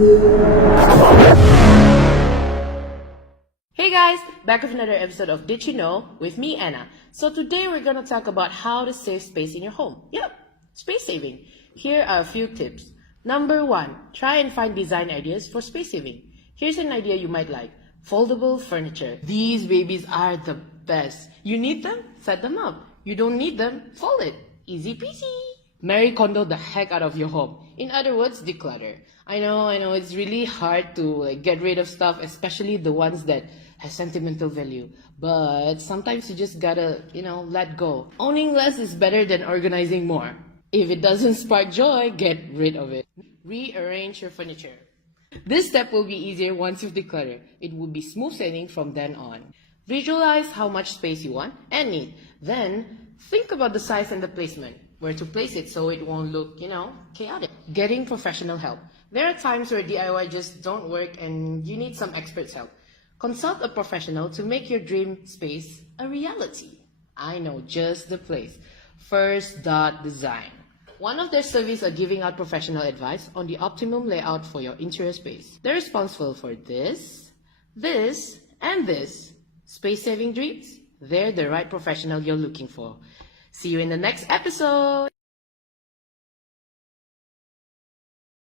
Hey guys, back with another episode of Did You Know with me, Anna. So today we're gonna talk about how to save space in your home. Yep, space saving. Here are a few tips. Number 1, try and find design ideas for space saving. Here's an idea you might like. Foldable furniture. These babies are the best. You need them? Set them up. You don't need them? Fold it. Easy peasy. Marie Kondo the heck out of your home. In other words, declutter. I know, it's really hard to get rid of stuff, especially the ones that have sentimental value. But sometimes you just gotta, let go. Owning less is better than organizing more. If it doesn't spark joy, get rid of it. Rearrange your furniture. This step will be easier once you've decluttered. It will be smooth sailing from then on. Visualize how much space you want and need. Then, think about the size and the placement. Where to place it so it won't look, chaotic. Getting professional help. There are times where DIY just don't work and you need some expert's help. Consult a professional to make your dream space a reality. I know just the place. First Dot Design. One of their surveys are giving out professional advice on the optimum layout for your interior space. They're responsible for this, and this. Space-saving dreams? They're the right professional you're looking for. See you in the next episode!